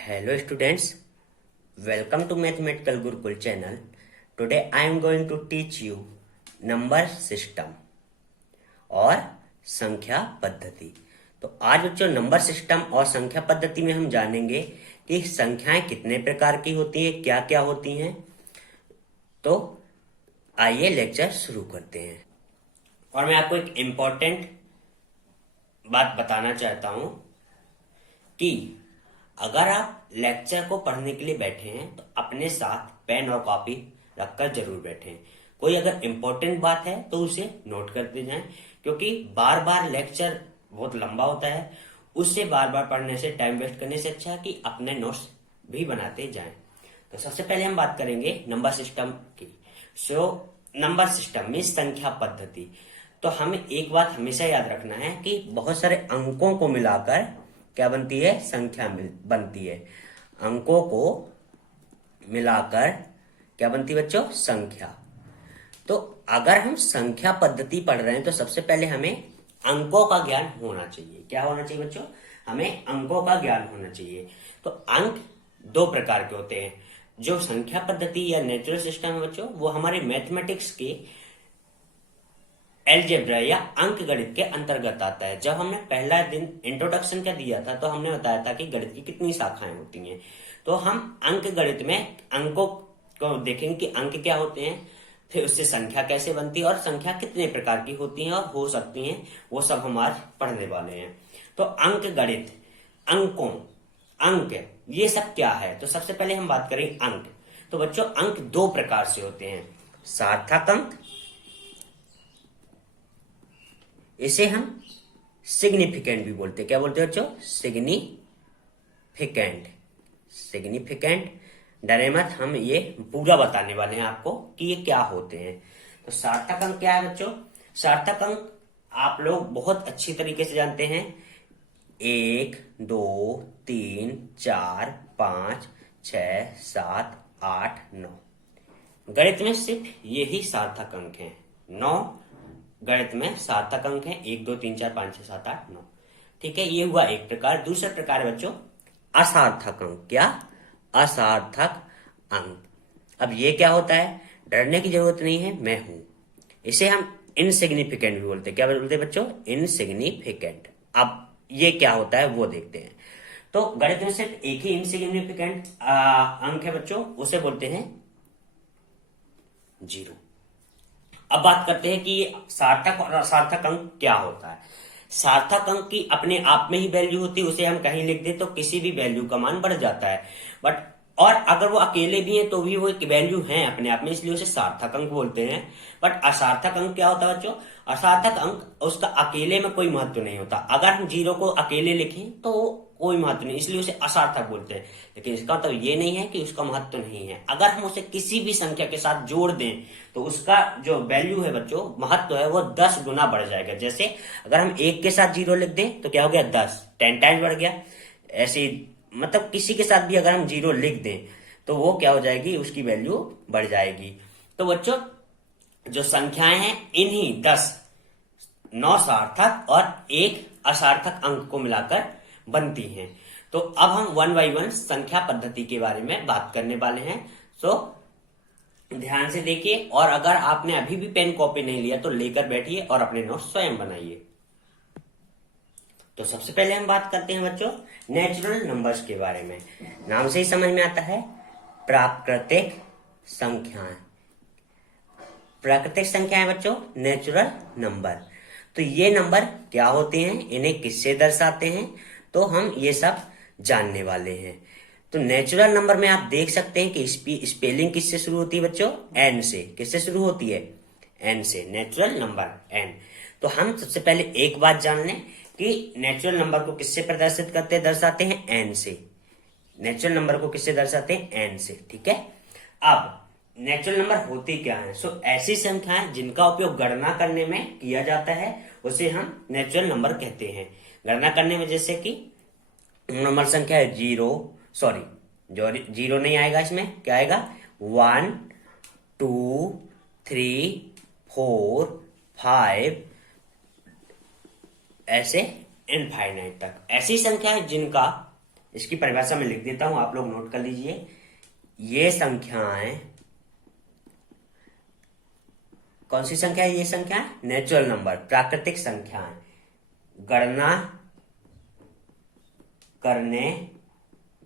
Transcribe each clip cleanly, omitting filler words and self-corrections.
Hello students, welcome to Mathematical Gurukul channel. Today I am going to teach you number system और संख्या पद्धति। तो आज बच्चों नंबर सिस्टम और संख्या पद्धति में हम जानेंगे कि संख्याएं कितने प्रकार की होती हैं, क्या क्या होती हैं। तो आइए लेक्चर शुरू करते हैं। और मैं आपको एक इम्पोर्टेंट बात बताना चाहता हूं कि अगर आप लेक्चर को पढ़ने के लिए बैठे हैं तो अपने साथ पेन और कॉपी रखकर जरूर बैठें। कोई अगर इम्पोर्टेंट बात है तो उसे नोट करते जाएं, क्योंकि बार बार लेक्चर बहुत लंबा होता है। उससे बार बार पढ़ने से, टाइम वेस्ट करने से अच्छा है कि अपने नोट्स भी बनाते जाएं। तो सबसे पहले हम बात करेंगे नंबर सिस्टम की। नंबर सिस्टम में संख्या पद्धति। तो हमें एक बात हमेशा याद रखना है कि बहुत सारे अंकों को मिलाकर क्या बनती है, संख्या बनती है। अंकों को मिलाकर क्या बनती है बच्चों, संख्या। तो अगर हम संख्या पद्धति पढ़ रहे हैं तो सबसे पहले हमें अंकों का ज्ञान होना चाहिए। क्या होना चाहिए बच्चों, हमें अंकों का ज्ञान होना चाहिए। तो अंक दो प्रकार के होते हैं। जो संख्या पद्धति या नेचुरल सिस्टम है बच्चों, वो हमारे मैथमेटिक्स के एलजेब्रा या अंक गणित के अंतर्गत आता है। जब हमने पहला दिन इंट्रोडक्शन का दिया था तो हमने बताया था कि गणित की कितनी शाखाएं होती हैं। तो हम अंक गणित में अंकों को देखेंगे कि अंक क्या होते हैं, फिर उससे संख्या कैसे बनती है और संख्या कितने प्रकार की होती हैं और हो सकती हैं, वो सब हम आज पढ़ने वाले हैं। तो अंक गणित, अंकों, अंक, ये सब क्या है। तो सबसे पहले हम बात करें अंक। तो बच्चों अंक दो प्रकार से होते हैं। सार्थक अंक, इसे हम सिग्निफिकेंट भी बोलते हैं। क्या बोलते हैं बच्चों, सिग्निफिकेंट। सिग्निफिकेंट डरे मत, हम ये पूरा बताने वाले हैं आपको कि ये क्या होते हैं। तो सार्थक अंक क्या है बच्चों, सार्थक अंक आप लोग बहुत अच्छी तरीके से जानते हैं। 1, 2, 3, 4, 5, 6, 7, 8, 9। गणित में सिर्फ यही सार्थक अंक हैं। 9 गणित में सार्थक अंक हैं। 1, 2, 3, 4, 5, 6, 7, 8, 9। ठीक है, ये हुआ एक प्रकार। दूसरा प्रकार है बच्चों असार्थक अंक। क्या, असार्थक अंक। अब ये क्या होता है, डरने की जरूरत नहीं है, मैं हूं। इसे हम इनसिग्निफिकेंट भी बोलते हैं। क्या बोलते हैं बच्चों, इनसिग्निफिकेंट। अब ये क्या होता है वो देखते हैं। तो गणित में सिर्फ एक ही इनसिग्निफिकेंट अंक है बच्चों, उसे बोलते हैं जीरो। अब बात करते हैं कि सार्थक और असार्थक अंक क्या होता है। सार्थक अंक की अपने आप में ही वैल्यू होती है, उसे हम कहीं लिख दे तो किसी भी वैल्यू का मान बढ़ जाता है। बट और अगर वो अकेले भी हैं तो भी वो एक वैल्यू है अपने आप में, इसलिए उसे सार्थक अंक बोलते हैं। बट असार्थक अंक क्या होता है बच्चों, असार्थक अंक उसका अकेले में कोई महत्व नहीं होता। अगर हम जीरो को अकेले लिखें तो कोई महत्व नहीं, इसलिए उसे असार्थक बोलते हैं। लेकिन इसका मतलब ये नहीं है कि उसका महत्व नहीं है। अगर हम उसे किसी भी संख्या के साथ जोड़ दें तो उसका जो वैल्यू है बच्चों, महत्व है, वो 10 गुना बढ़ जाएगा। जैसे अगर हम 1 के साथ 0 लिख दें तो क्या हो गया, 10, 10 टाइम्स बढ़ गया। ऐसे मतलब किसी के साथ भी अगर हम 0 लिख दें तो वो क्या हो जाएगी, उसकी वैल्यू बढ़ जाएगी। तो बच्चों जो संख्याएं हैं इन्हीं 10, 9 सार्थक और 1 असार्थक अंक को मिलाकर बनती हैं। तो अब हम 1 बाय 1 संख्या पद्धति के बारे में बात करने वाले हैं। तो ध्यान से देखिए, और अगर आपने अभी भी पेन कॉपी नहीं लिया तो लेकर बैठिए और अपने नोट स्वयं बनाइए। तो सबसे पहले हम बात करते हैं बच्चों नेचुरल नंबर्स के बारे में। नाम से ही समझ में आता है, प्राकृतिक संख्याएं। प्राकृतिक संख्याएं बच्चों नेचुरल नंबर। तो ये नंबर क्या होते हैं, इन्हें किससे दर्शाते हैं, तो हम ये सब जानने वाले हैं। तो नेचुरल नंबर में आप देख सकते हैं कि स्पेलिंग किससे शुरू होती है बच्चों, एन से। किससे शुरू होती है, एन से। Natural number N. तो हम सबसे पहले एक बात जान लें कि नेचुरल नंबर को किससे प्रदर्शित करते हैं, दर्शाते हैं एन से। नेचुरल नंबर को किससे दर्शाते हैं, एन से। ठीक है, अब नेचुरल नंबर होती क्या है। सो ऐसी संख्याएं जिनका उपयोग गणना करने में किया जाता है उसे हम नेचुरल नंबर कहते हैं। गणना करने में जैसे कि नंबर संख्या है 0, सॉरी जो 0 नहीं आएगा, इसमें क्या आएगा, 1, 2, 3, 4, 5, ऐसे इनफाइनाइट तक। ऐसी संख्या है जिनका इसकी परिभाषा में लिख देता हूं, आप लोग नोट कर लीजिए। ये संख्याएं, कौन सी संख्या है? ये संख्या नेचुरल नंबर, प्राकृतिक संख्याएं गणना करने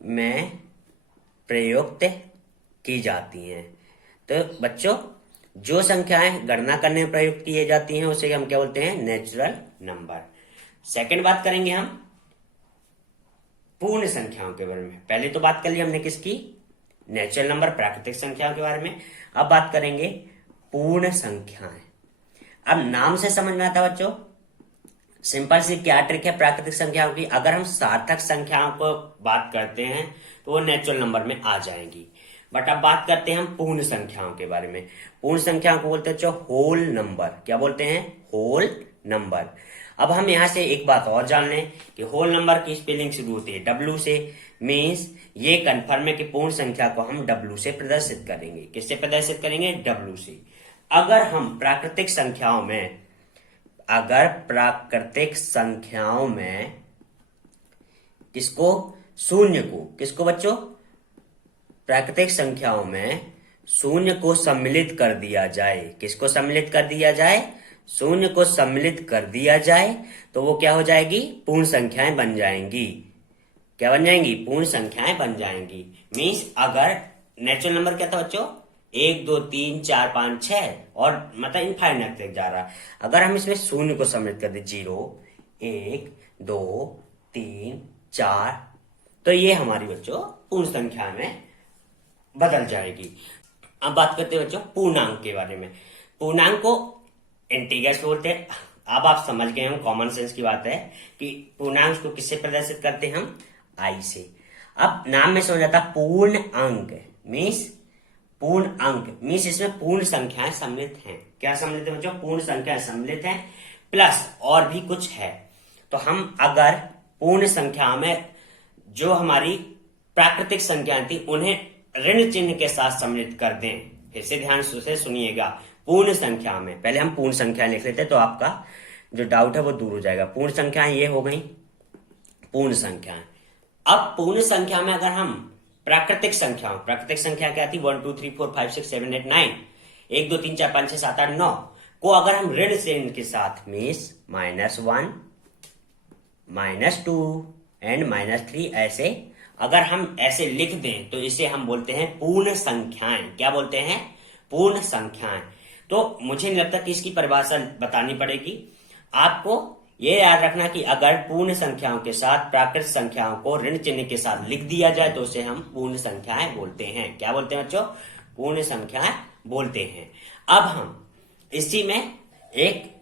में प्रयुक्त की जाती हैं। तो बच्चों, जो संख्याएं गणना करने में प्रयुक्त की जाती हैं उसे हम क्या बोलते हैं? Natural number. सेकंड बात करेंगे हम पूर्ण संख्याओं के बारे में। पहले तो बात कर ली हमने किसकी? नेचुरल नंबर, प्राकृतिक संख्याओं के बारे में। अब बात करेंगे पूर्ण संख्याएं। अब नाम से समझ में आता बच्चों, सिंपल सी क्या ट्रिक है प्राकृतिक संख्याओं की। अगर हम सार्थक संख्याओं को बात करते हैं तो वो नेचुरल नंबर में आ जाएंगी। बट अब बात करते हैं हम पूर्ण संख्याओं के बारे में। पूर्ण संख्याओं को बोलते हैं होल नंबर। क्या बोलते हैं? Whole number. अब हम यहां से एक बात और जान लें कि होल नंबर की स्पेलिंग शुरू होती है W से। मीन्स ये कन्फर्म है कि पूर्ण संख्या को हम W से प्रदर्शित करेंगे। किससे प्रदर्शित करेंगे? W से। अगर हम प्राकृतिक संख्याओं में, किसको? शून्य को, किसको बच्चों? प्राकृतिक संख्याओं में शून्य को सम्मिलित कर दिया जाए। किसको सम्मिलित कर दिया जाए? शून्य को सम्मिलित कर दिया जाए तो वो क्या हो जाएगी? पूर्ण संख्याएं बन जाएंगी। क्या बन जाएंगी? पूर्ण संख्याएं बन जाएंगी। मीन्स अगर नेचुरल नंबर क्या था बच्चों? 1 2 3 4 5 6 और मतलब इनफाइनाइट तक जा रहा है। अगर हम इसमें शून्य को सम्मिलित कर दे 0 1 2 3 4, तो ये हमारी बच्चों पूर्ण संख्या में बदल जाएगी। अब बात करते हैं बच्चों पूर्णांक के बारे में। पूर्णांक को इंटीजर्स बोलते हैं। अब आप समझ गए हो, कॉमन सेंस की बात है कि पूर्णांक को किससे प्रदर्शित करते हैं हम? आई से। अब नाम में समझ आता पूर्ण अंक मीन्स, पूर्ण अंक मीन्स इसमें पूर्ण संख्याएं सम्मिलित हैं। क्या सम्मिलित है बच्चों? पूर्ण संख्याएं सम्मिलित हैं प्लस और भी कुछ है। तो हम अगर पूर्ण संख्या में जो हमारी प्राकृतिक संख्याएं थी उन्हें ऋण चिन्ह के साथ सम्मिलित कर दें। फिर से ध्यान से सुनिएगा। पूर्ण संख्या में पहले हम पूर्ण संख्या लिख लेते हैं तो आपका जो डाउट है वो दूर हो जाएगा। पूर्ण संख्याएं ये हो गई पूर्ण संख्याएं। अब पूर्ण संख्या में अगर हम प्राकृतिक संख्या क्या थी? 1 2 3 4 5 6 7 8 9, 1 2 3 4 5 6 7 8 9 को अगर हम ऋण चिन्ह के साथ मीन्स -1 -2 एंड -3 ऐसे अगर हम ऐसे लिख दें तो इसे हम बोलते हैं पूर्ण संख्याएं। क्या बोलते हैं? पूर्ण संख्याएं। तो मुझे नहीं लगता कि इसकी परिभाषा बतानी पड़ेगी। आपको ये याद रखना कि अगर पूर्ण संख्याओं के साथ प्राकृतिक संख्याओं को ऋण चिन्ह के साथ लिख दिया जाए तो उसे हम पूर्ण संख्याएं बोलते हैं। क्या बोलते हैं बच्चों? पूर्ण संख्याएं बोलते हैं। अब हम इसी में एक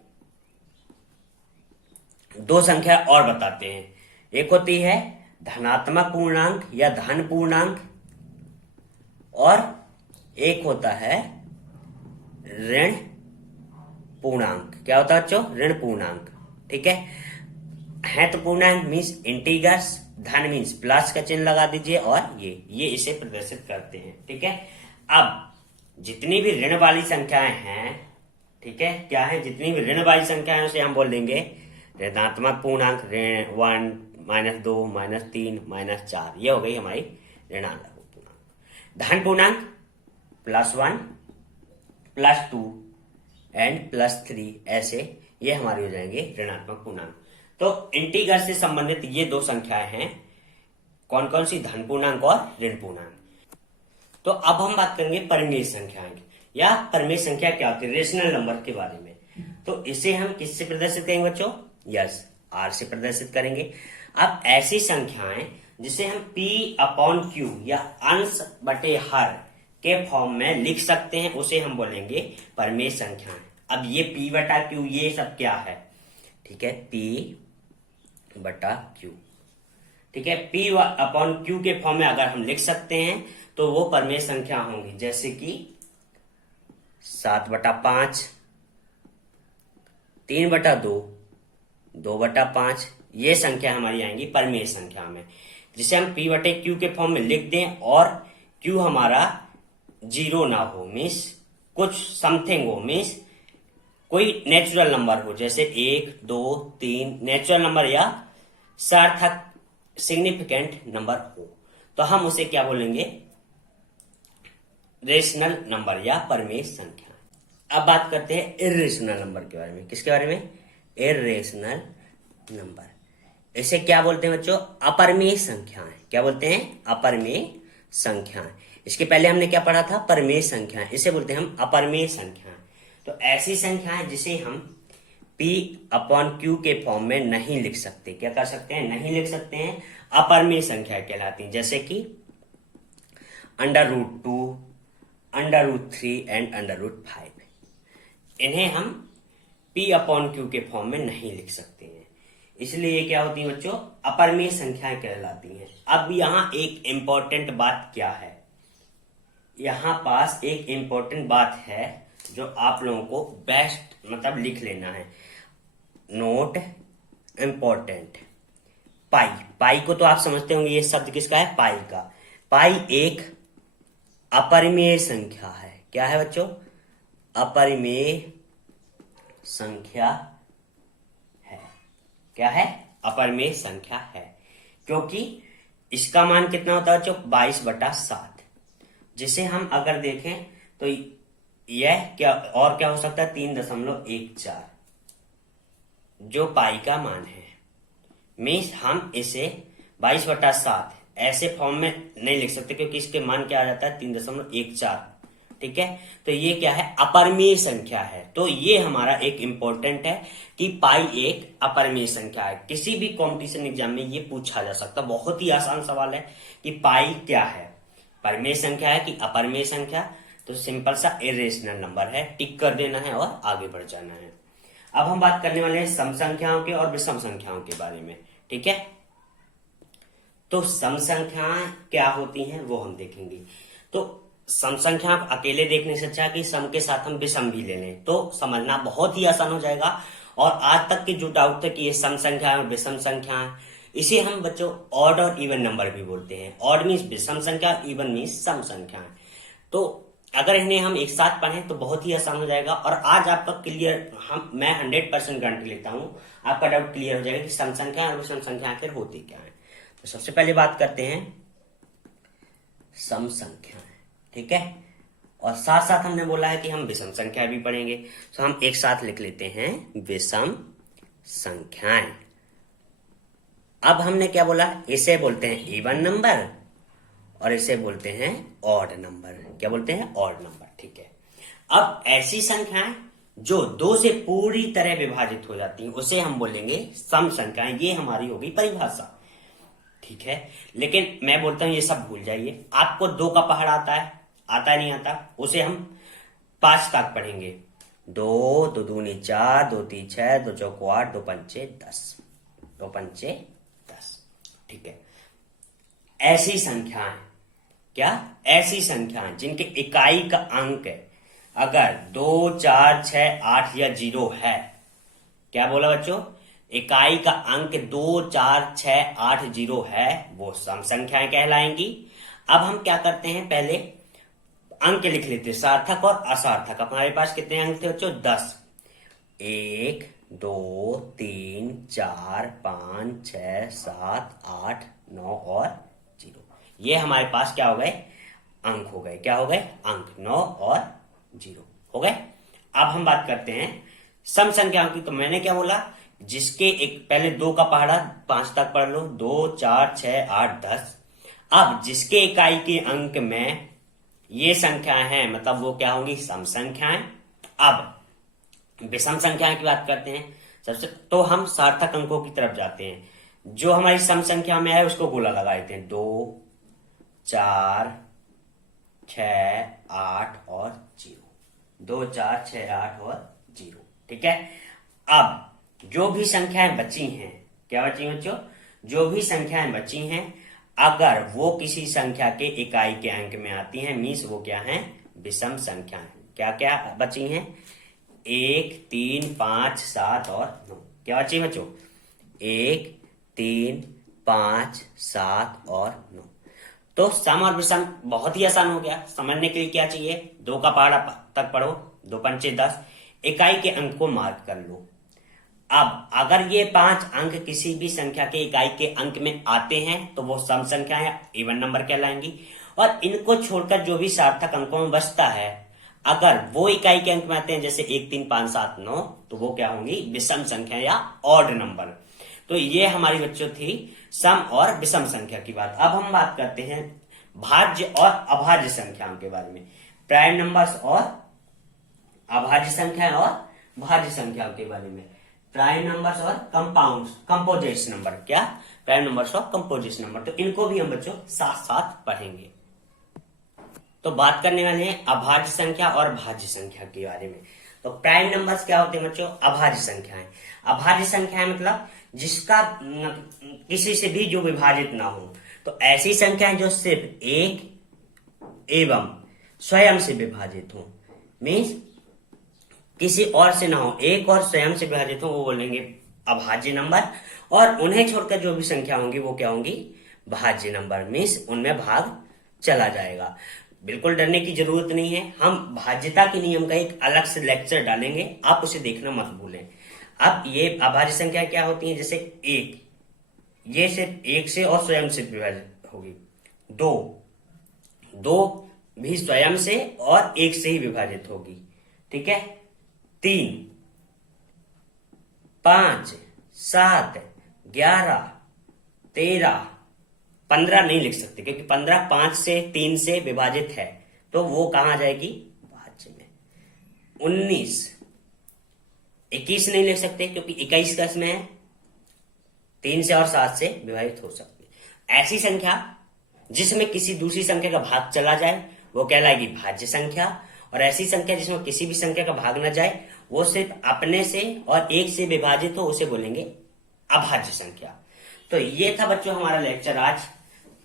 दो संख्या और बताते हैं। एक होती है धनात्मक पूर्णांक या धन पूर्णांक और एक होता है ऋण पूर्णांक। क्या होता है बच्चों? ऋण पूर्णांक। ठीक है तो पूर्णांक मीन्स इंटीजर्स, धन मीन्स प्लस का चिन्ह लगा दीजिए और ये इसे प्रदर्शित करते हैं। ठीक है। अब जितनी भी ऋण वाली संख्याएं हैं, ठीक है, क्या है? जितनी भी ऋण वाली संख्याएं उसे हम बोल देंगे ऋणात्मक पूर्णांक। ऋण 1 -2 -3 -4 ये हो गई हमारी ऋणात्मक पूर्णांक। धन पूर्णांक +1 +2 एंड +3 ऐसे ये हमारी हो जाएंगे ऋणात्मक पूर्णांक। तो इंटीजर से संबंधित ये दो संख्याएं हैं। कौन कौन सी? धन पूर्णांक और ऋण पूर्णांक। तो अब हम बात करेंगे परिमेय संख्याएं या परिमेय संख्या क्या होती है, रेशनल नंबर के बारे में। तो इसे हम किससे प्रदर्शित करेंगे बच्चों? यस, आर से प्रदर्शित करेंगे। अब ऐसी संख्याएं जिसे हम P/Q या अंश बटे हर के फॉर्म में लिख सकते हैं उसे हम बोलेंगे परिमेय संख्याएं। अब ये P/Q ये सब क्या है? ठीक है, P/Q। ठीक है, P/Q के फॉर्म में अगर हम लिख सकते हैं तो वो परिमेय संख्या होंगी, जैसे कि 7/5, 3/2, 2/5 ये संख्या हमारी आएंगी परिमेय संख्या में, जिसे हम P/Q के फॉर्म में लिख दें और Q हमारा 0 ना हो, मीन्स कुछ समथिंग हो, मीन्स कोई नेचुरल नंबर हो, जैसे 1 2 3 नेचुरल नंबर या सार्थक सिग्निफिकेंट नंबर हो तो हम उसे क्या बोलेंगे, रेशनल नंबर या परमेय संख्या। अब बात करते हैं इर्रेशनल नंबर के बारे में। किसके बारे में, इर्रेशनल नंबर। इसे क्या बोलते हैं बच्चों, अपरमेय संख्याएं। क्या बोलते हैं, अपरमेय संख्याएं। इसके पहले हमने क्या पढ़ा था, परमेय संख्याएं, इसे बोलते हैं हम अपरमेय संख्याएं। तो ऐसी संख्याएं जिसे हम P/Q के फॉर्म में नहीं लिख सकते, क्या कर सकते हैं, नहीं लिख सकते हैं, अपरमेय संख्या कहलाती हैं। जैसे कि √2, √3 एंड √5, इन्हें हम P/Q के फॉर्म में नहीं लिख सकते हैं, इसलिए ये क्या होती है बच्चों, अपरमेय संख्याएं कहलाती हैं। अब यहाँ एक इंपॉर्टेंट बात क्या है, यहाँ पास एक इंपॉर्टेंट बात है जो आप लोगों को बेस्ट मतलब लिख लेना है, नोट इंपॉर्टेंट। पाई को तो आप समझते होंगे, ये शब्द किसका है, पाई का। पाई एक अपरिमेय संख्या है। क्या है बच्चों, अपरिमेय संख्या है। क्या है, अपरिमेय संख्या है, क्योंकि इसका मान कितना होता है बच्चों, 22/7, जिसे हम अगर देखें तो यह क्या और क्या हो सकता है, 3.14, जो पाई का मान है। मीन्स हम इसे 22/7 ऐसे फॉर्म में नहीं लिख सकते, क्योंकि इसके मान क्या आ जाता है, 3.14। ठीक है, तो ये क्या है, अपरिमेय संख्या है। तो ये हमारा एक इंपॉर्टेंट है कि पाई एक अपरिमेय संख्या है। किसी भी कंपटीशन एग्जाम में ये पूछा जा सकता, बहुत ही आसान सवाल है कि पाई क्या है, परिमेय संख्या है कि अपरिमेय संख्या। तो सिंपल सा इरेशनल नंबर है, टिक कर देना है और आगे बढ़ जाना है। अब हम बात करने वाले हैं सम संख्याओं के और विषम संख्याओं के बारे में। ठीक है, तो सम संख्याएं क्या होती हैं वो हम देखेंगे। तो सम संख्या अकेले देखने से अच्छा कि सम के साथ हम विषम भी ले लें तो समझना बहुत ही आसान हो जाएगा। और आज तक के जो डाउट थे कि ये सम संख्या और विषम संख्या है, इसे हम बच्चों ऑड और इवन नंबर भी बोलते हैं। ऑड मीन्स विषम संख्या, इवन मीन्स सम संख्या। तो अगर इन्हें हम एक साथ पढ़ें तो बहुत ही आसान हो जाएगा। और आज आपका क्लियर, मैं 100% गारंटी लेता हूं आपका डाउट क्लियर हो जाएगा कि सम संख्या और विषम संख्या आखिर होती क्या है। तो सबसे पहले बात करते हैं सम संख्या। ठीक है, और साथ साथ हमने बोला है कि हम विषम संख्या भी पढ़ेंगे, तो हम एक साथ लिख लेते हैं विषम संख्याएं। अब हमने क्या बोला, इसे बोलते हैं इवन नंबर और इसे बोलते हैं ऑड नंबर। क्या बोलते हैं, ऑड नंबर। ठीक है, अब ऐसी संख्याएं जो 2 से पूरी तरह विभाजित हो जाती हैं उसे हम बोलेंगे सम संख्याएं। ये हमारी होगी परिभाषा। ठीक है, लेकिन मैं बोलता हूं ये सब भूल जाइए। आपको 2 का पहाड़ आता है, आता नहीं आता, उसे हम 5 तक पढ़ेंगे। 2, 2 दूनी 4, 2 तीन 6, 2 चौको 8, 2 पंचे 10, 2 पंचे 10। ठीक है, ऐसी संख्याएं, क्या, ऐसी संख्याएं जिनके इकाई का अंक अगर 2, 4, 6, 8 या 0 है। क्या बोला बच्चों, इकाई का अंक 2, 4, 6, 8, 0 है, वो सम संख्याएं कहलाएंगी। अब हम क्या करते हैं, पहले अंक लिख लेते हैं, सार्थक और असार्थक। हमारे पास कितने अंक थे बच्चों, 10। 1, 2, 3, 4, 5, 6, 7, 8, 9 और 0। ये हमारे पास क्या हो गए, अंक हो गए। क्या हो गए, अंक 9 और 0 हो गए। अब हम बात करते हैं सम संख्याओं की। तो मैंने क्या बोला, जिसके एक पहले 2 का पहाड़ा 5 तक पढ़ लो, 2, 4, 6, 8, 10। अब जिसके इकाई के अंक में ये संख्याएं हैं, मतलब वो क्या होंगी, सम संख्याएं। अब विषम संख्याएं की बात करते हैं सबसे, तो हम सार्थक अंकों की तरफ जाते हैं। जो हमारी सम संख्या में है उसको गोला लगा देते हैं, 2, 4, 6, 8 और 0। 2, 4, 6, 8 और 0। ठीक है, अब जो भी संख्याएं बची हैं, क्या बची बच्चों, जो भी संख्याएं बची हैं, अगर वो किसी संख्या के इकाई के अंक में आती हैं, मीन्स वो क्या है, विषम संख्याएं। क्या क्या बची हैं, 1, 3, 5, 7 और 9। क्या बची बच्चों, 1, 3, 5, 7 और 9। तो सम और विषम बहुत ही आसान हो गया। समझने के लिए क्या चाहिए, 2 का पहाड़ा तक पढ़ो, 2 पंचे 10, इकाई के अंक को मार्क कर लो। अब अगर ये 5 अंक किसी भी संख्या के इकाई के अंक में आते हैं तो वो सम संख्या है, इवन नंबर कहलाएंगी। और इनको छोड़कर जो भी सार्थक अंकों में बचता है, अगर वो इकाई के अंक में आते हैं जैसे 1 3 5 7 9, तो वो क्या होंगी, विषम संख्या या ऑड नंबर। तो ये हमारी बच्चों थी सम और विषम संख्या की बात। अब हम बात करते हैं भाज्य और अभाज्य संख्याओं के बारे में, प्राइम नंबर्स और अभाज्य संख्या और भाज्य संख्याओं के बारे में। प्राइम नंबर्स और कंपोजिट नंबर, क्या प्राइम नंबर्स और कंपोजिट नंबर, तो इनको भी हम बच्चों साथ साथ पढ़ेंगे। तो बात करने वाले हैं अभाज्य संख्या और भाज्य संख्या के बारे में। तो प्राइम नंबर्स क्या होते हैं बच्चों, अभाज्य संख्याएं। अभाज्य संख्याएं मतलब जिसका किसी से भी जो विभाजित ना हो, तो ऐसी संख्याएं जो सिर्फ एक एवं स्वयं से विभाजित हो, मीन्स किसी और से ना हो, एक और स्वयं से विभाजित हो, वो बोलेंगे अभाज्य नंबर। और उन्हें छोड़कर जो भी संख्या होंगी वो क्या होंगी, भाज्य नंबर, मीन्स उनमें भाग चला जाएगा। बिल्कुल डरने की जरूरत नहीं है, हम भाज्यता के नियम का एक अलग से लेक्चर डालेंगे, आप उसे देखना मत भूलें। अब ये अभाज्य संख्या क्या होती है, जैसे एक, ये सिर्फ एक से और स्वयं से विभाजित होगी। दो भी स्वयं से और एक से ही विभाजित होगी, ठीक है। 3 5 7 11 13 15 नहीं लिख सकते क्योंकि 15 5 से 3 से विभाजित है, तो वो कहां जाएगी, भाज्य में। 19 21 नहीं लिख सकते क्योंकि 21 का इसमें है, 3 से और 7 से विभाजित हो सकती है। ऐसी संख्या जिसमें किसी दूसरी संख्या का भाग चला जाए वो कहलाएगी भाज्य संख्या, और ऐसी संख्या जिसमें किसी भी संख्या का भाग न जाए, वो सिर्फ अपने से और एक से विभाजित हो, उसे बोलेंगे अभाज्य संख्या। तो ये था बच्चों हमारा लेक्चर आज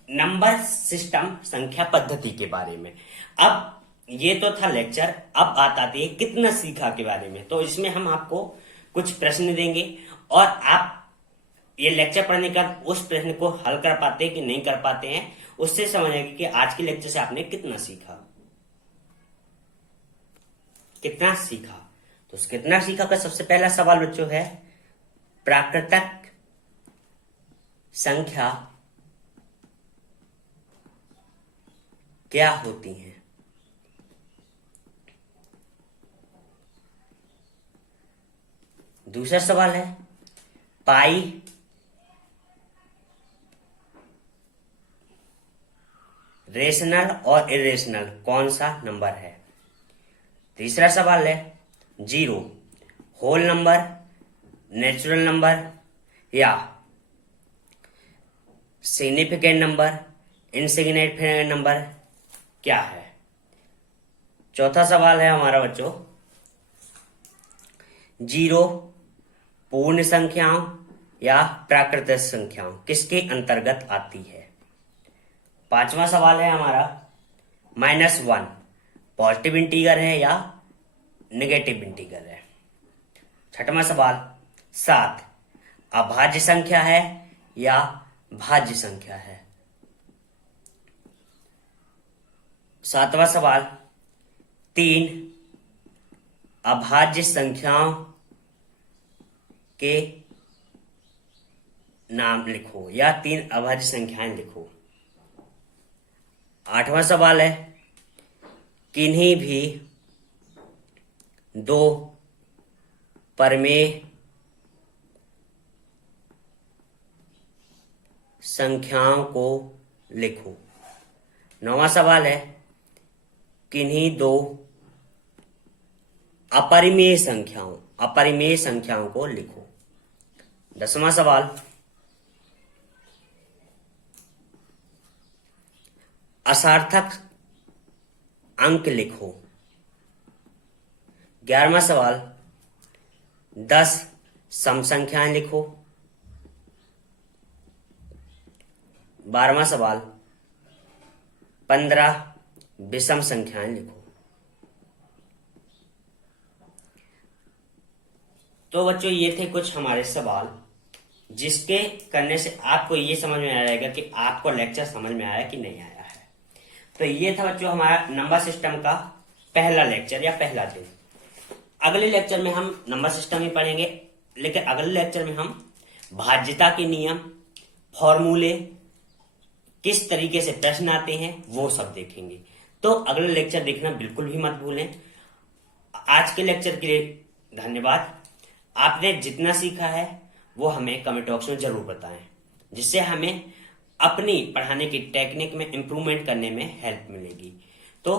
नंबर सिस्टम संख्या पद्धति के बारे में। अब ये तो था लेक्चर, अब बात आती है कितना सीखा के बारे में। तो इसमें हम आपको कुछ प्रश्न देंगे और आप ये लेक्चर पढ़ने का उस प्रश्न को हल कर पाते हैं कि नहीं कर पाते हैं, उससे समझेंगे कि आज के लेक्चर से आपने कितना सीखा। तो उस कितना सीखा का सबसे पहला सवाल बच्चों है, प्राकृतिक संख्या क्या होती हैं। दूसरा सवाल है पाई रेशनल और इरेशनल कौन सा नंबर है। तीसरा सवाल है 0 होल नंबर, नेचुरल नंबर या सिग्निफिकेंट नंबर, इनसिग्निफिकेंट नंबर क्या है। चौथा सवाल है हमारा बच्चों 0 पूर्ण संख्याओं या प्राकृतिक संख्याओं किसके अंतर्गत आती है। पांचवा सवाल है हमारा -1 पॉजिटिव इंटीगर है या नेगेटिव इंटीगर है। छठवां सवाल 7 अभाज्य संख्या है या भाज्य संख्या है। सातवां सवाल 3 अभाज्य संख्याओं के नाम लिखो या 3 अभाज्य संख्याएं लिखो। आठवां सवाल है किन्हीं भी 2 परमेय संख्याओं को लिखो। नौवां सवाल है किन्हीं 2 अपरिमेय संख्याओं को लिखो। 10वां सवाल असार्थक अंक लिखो। 11वां सवाल 10 सम संख्याएं लिखो। 12वां सवाल 15 विषम संख्याएं लिखो। तो बच्चों ये थे कुछ हमारे सवाल जिसके करने से आपको ये समझ में आ जाएगा कि आपको लेक्चर समझ में आया कि नहीं आया है। तो ये था बच्चों हमारा नंबर सिस्टम का पहला लेक्चर या पहला दिन। अगले लेक्चर में हम नंबर सिस्टम ही पढ़ेंगे, लेकिन अगले लेक्चर में हम भाज्यता के नियम, फॉर्मूले, किस तरीके से प्रश्न आते हैं वो सब देखेंगे। तो अगले लेक्चर देखना बिल्कुल भी मत भूलें। आज के लेक्चर के लिए धन्यवाद। आपने जितना सीखा है वो हमें कमेंट बॉक्स में जरूर बताएं, जिससे हमें अपनी पढ़ाने की टेक्निक में इंप्रूवमेंट करने में हेल्प मिलेगी। तो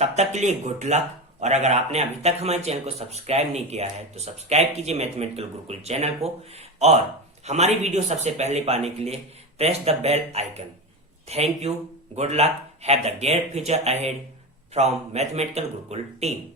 तब तक के लिए गुड लक। और अगर आपने अभी तक हमारे चैनल को सब्सक्राइब नहीं किया है तो सब्सक्राइब कीजिए मैथमेटिकल गुरुकुल चैनल को, और हमारी वीडियो सबसे पहले पाने के लिए press the bell icon. Thank you, good luck, have the great future ahead from mathematical Gurukul team.